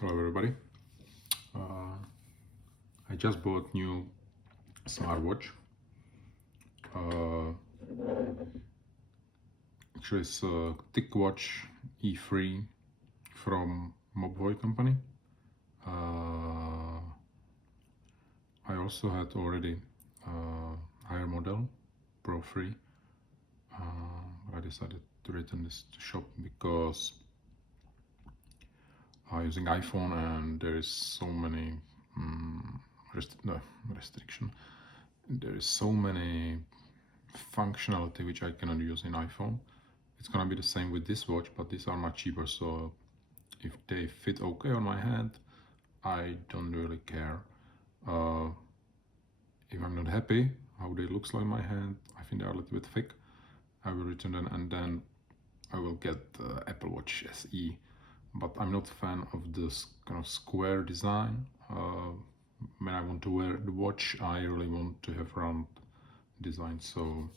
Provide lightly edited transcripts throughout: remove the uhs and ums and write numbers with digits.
Hello everybody. I just bought new smartwatch. Actually it's a TicWatch E1 from Mobvoi company. I also had already higher model, Pro 3. I decided to return this to shop because I'm using iPhone and there is so many restriction. There is so many functionality which I cannot use in iPhone. It's gonna be the same with this watch, but these are much cheaper, so if they fit okay on my hand, I don't really care. If I'm not happy how they looks like my hand, I think they're a little bit thick, I will return them and then I will get the Apple Watch SE. But I'm not a fan of this kind of square design. When I want to wear the watch, I really want to have round design. So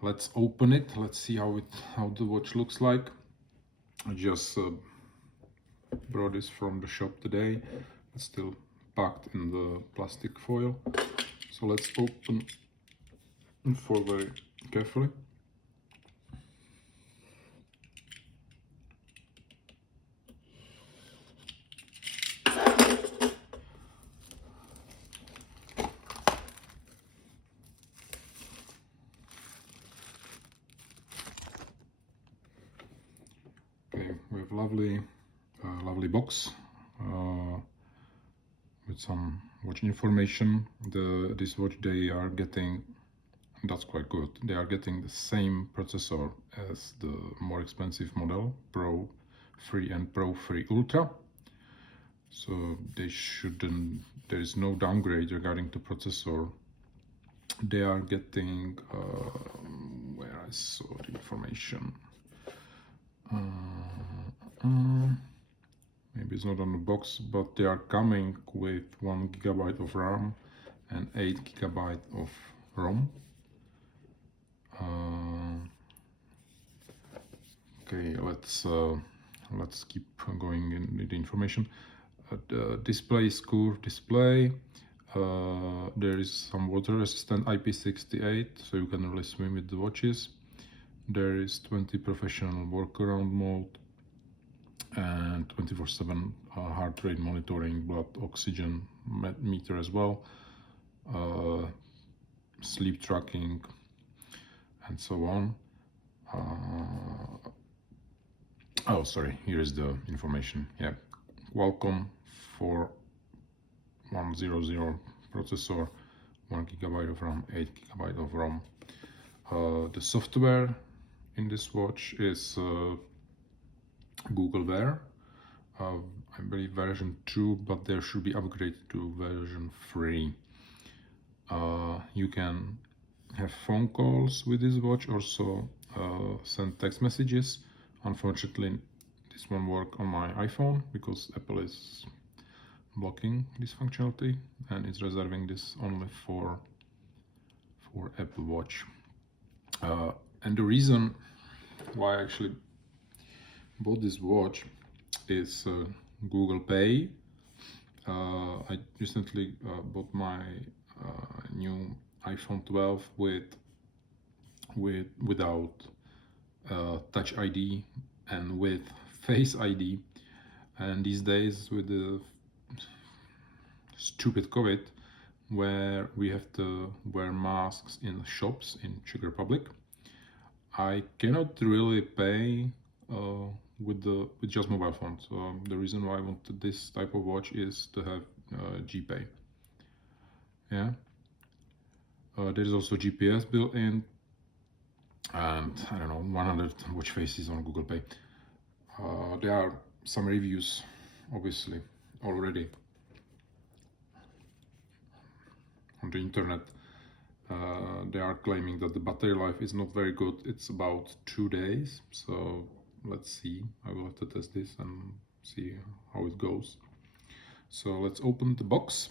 let's open it. Let's see how the watch looks like. I just brought this from the shop today. It's still packed in the plastic foil. So let's open it for very carefully. Okay, we have lovely box with some watch information. This watch they are getting, that's quite good. They are getting the same processor as the more expensive model, Pro 3 and Pro 3 Ultra. So they shouldn't, there is no downgrade regarding the processor. They are getting, where I saw the information, maybe it's not on the box, but they are coming with 1 GB of RAM and 8 GB of ROM. Okay, let's keep going in the information. The display is curved display. There is some water resistant IP68, so you can really swim with the watches. There is 20 professional workaround mode and 24/7 heart rate monitoring, blood oxygen meter as well, sleep tracking, and so on. Oh, sorry, here is the information. Yeah, Qualcomm 4100 processor, 1 GB of RAM, 8 GB of ROM. The software in this watch is Google Wear. I believe version 2, but there should be upgraded to version 3. You can have phone calls with this watch, also send text messages. Unfortunately, this won't work on my iPhone because Apple is blocking this functionality and it's reserving this only for Apple Watch. And the reason why I actually bought this watch is Google Pay. I recently bought my new iPhone 12 without Touch ID and with Face ID, and these days with the stupid COVID, where we have to wear masks in shops in Czech Republic, I cannot really pay with just mobile phone. So the reason why I wanted this type of watch is to have GPay. Yeah. There is also GPS built in, and I don't know, 100 watch faces on Google Pay. There are some reviews, obviously, already on the internet. They are claiming that the battery life is not very good. It's about 2 days. So let's see. I will have to test this and see how it goes. So let's open the box.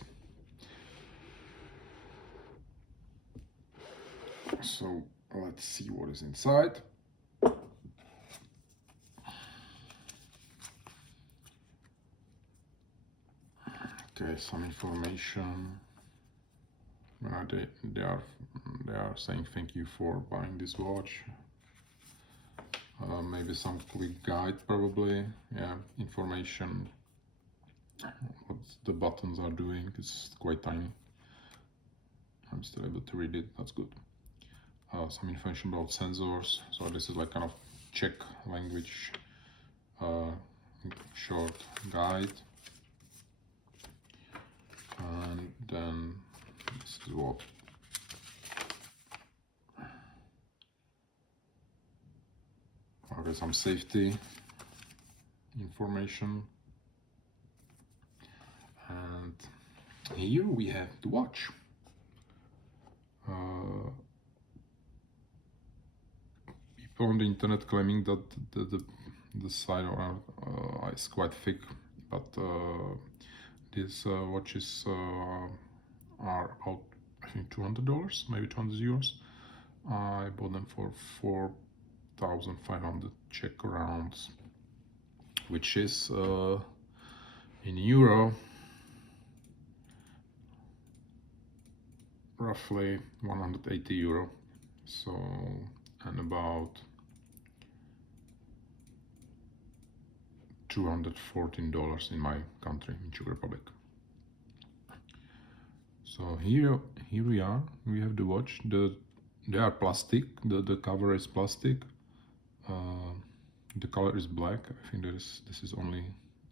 So let's see what is inside. Okay, some information. They are saying thank you for buying this watch. Maybe some quick guide, probably. Yeah, information. What the buttons are doing. It's quite tiny. I'm still able to read it. That's good. Some information about sensors. So this is like kind of Czech language short guide. And then this is what okay, some safety information. And here we have the watch. People on the internet claiming that the side is quite thick, but these watches are about, I think, $200, maybe 200 euros. I bought them for 4,500 Czech crowns, which is in euro roughly 180 euro. So, and about $214 in my country, in Czech Republic. So here we are. We have the watch. They are plastic. The cover is plastic. The color is black. I think this is only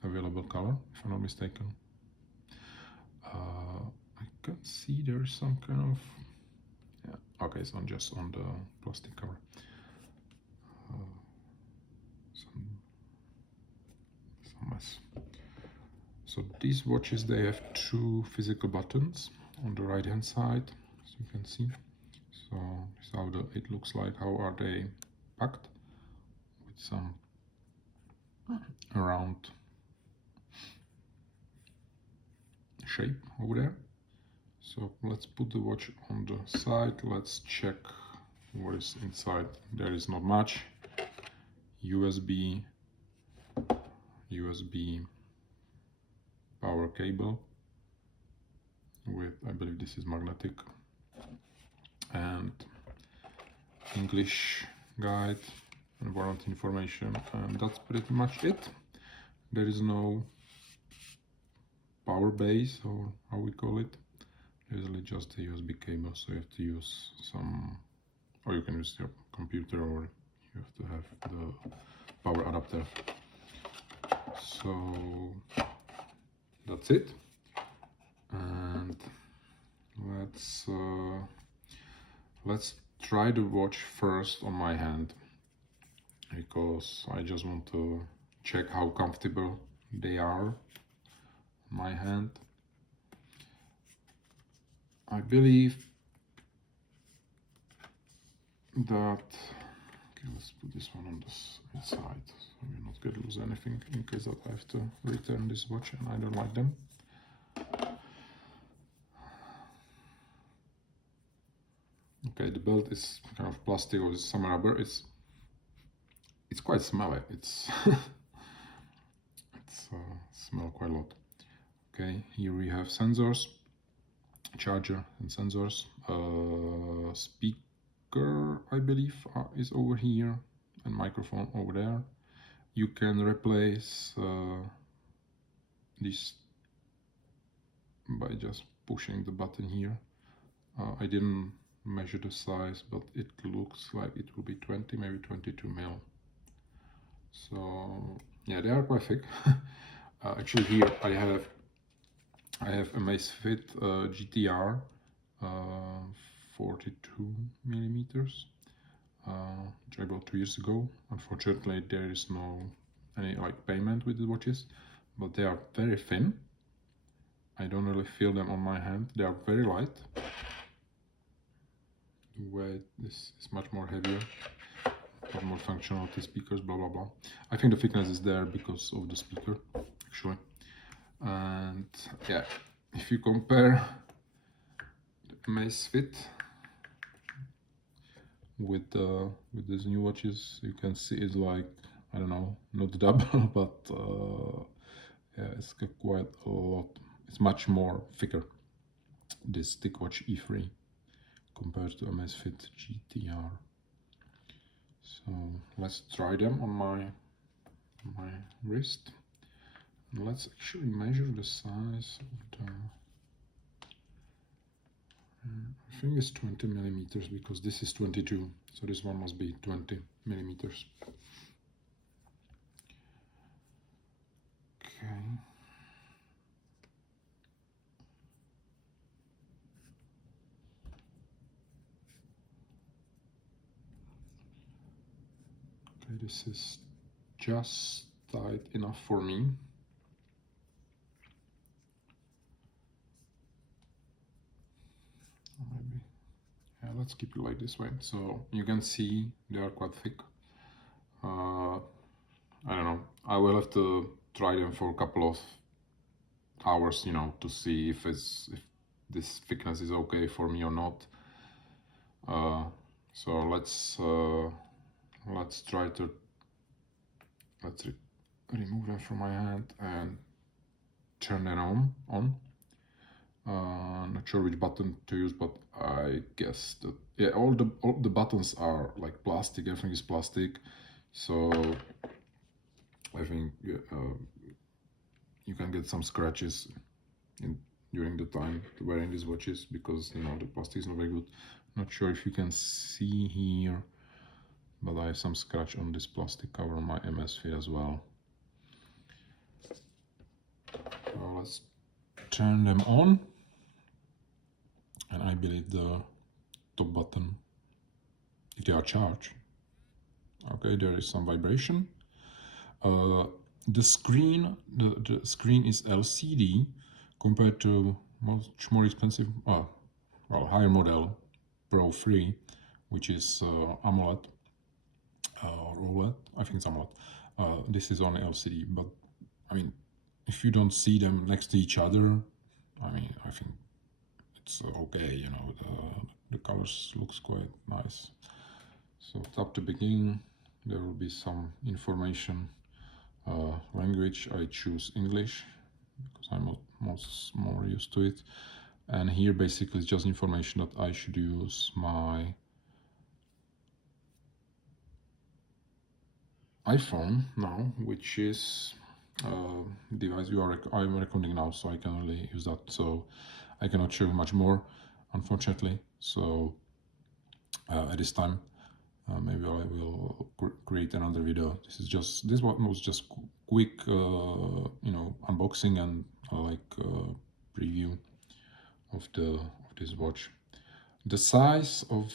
available color, if I'm not mistaken. I can see there's some kind of, yeah, okay, it's not just on the plastic cover. Some mess. So these watches, they have two physical buttons on the right hand side, as you can see. So this is how it looks like. How are they packed? With some round shape over there. So let's put the watch on the side. Let's check what is inside. There is not much. USB power cable with, I believe this is magnetic, and English guide and warranty information, and that's pretty much it. There is no power base, or how we call it. Usually just a USB cable, so you have to use some, or you can use your computer, or you have to have the power adapter. So that's it, and let's try the watch first on my hand, because I just want to check how comfortable they are on my hand. I believe that, okay, let's put this one on the side, so we're not going to lose anything in case that I have to return this watch and I don't like them. Okay, the belt is kind of plastic or some rubber. It's quite smelly. It's smell quite a lot. Okay, here we have sensors, charger and sensors. Speaker, I believe, is over here, and microphone over there. You can replace this by just pushing the button here. I didn't measure the size, but it looks like it will be 20, maybe 22 mil. So yeah, they are quite thick. Actually, here I have Amazfit GTR 42 millimeters, which I bought 2 years ago. Unfortunately, there is no any like payment with the watches, but they are very thin. I don't really feel them on my hand. They are very light. The weight is much more heavier, have more functionality, speakers, blah blah blah. I think the thickness is there because of the speaker, actually. And yeah, if you compare the Amazfit with these new watches, you can see it's like, I don't know, not double, but yeah, it's got quite a lot it's much more thicker, this TicWatch E3 compared to Amazfit GTR. So let's try them on my wrist. And let's actually measure the size of the. I think it's 20 millimeters because this is 22, so this one must be 20 millimeters. Okay. Okay, this is just tight enough for me. Maybe, yeah, let's keep it like this way. So you can see they are quite thick. I don't know. I will have to try them for a couple of hours, you know, to see if this thickness is okay for me or not. So let's try to remove them from my hand and turn it on. Not sure which button to use, but I guess that, yeah, all the buttons are like plastic. Everything is plastic, so I think you can get some scratches during the time wearing these watches because, you know, the plastic is not very good. Not sure if you can see here, but I have some scratch on this plastic cover on my Amazfit as well. So let's turn them on, and I believe the top button, if they are charged. Okay, there is some vibration. The screen is LCD compared to much more expensive, well, higher model Pro 3, which is AMOLED or OLED. I think it's AMOLED. This is on LCD, but I mean, if you don't see them next to each other, I mean, I think it's okay. You know, the colors looks quite nice. So tap to begin. There will be some information. Language, I choose English because I'm more used to it. And here basically it's just information that I should use my iPhone now, which is device I'm recording now, so I can only use that. So I cannot show you much more, unfortunately. So at this time, maybe I will create another video. This one was just quick, you know, unboxing and preview of this watch. The size of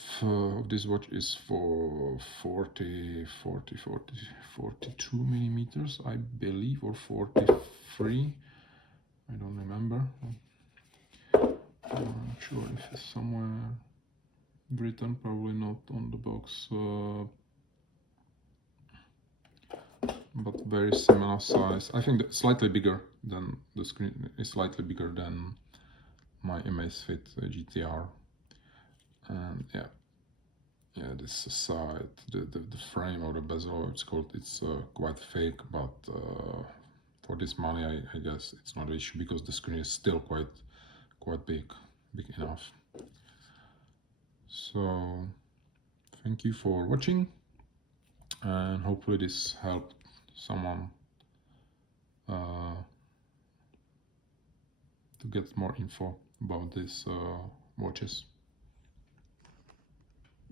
this watch is for 42 millimeters, I believe, or 43. I don't remember. I'm not sure if it's somewhere written, probably not on the box, but very similar size. I think slightly bigger than the screen is slightly bigger than my Amazfit GTR. And yeah, this side, the frame or the bezel, it's quite fake, but for this money, I guess it's not an issue because the screen is still quite big enough. So thank you for watching, and hopefully this helped someone to get more info about these watches.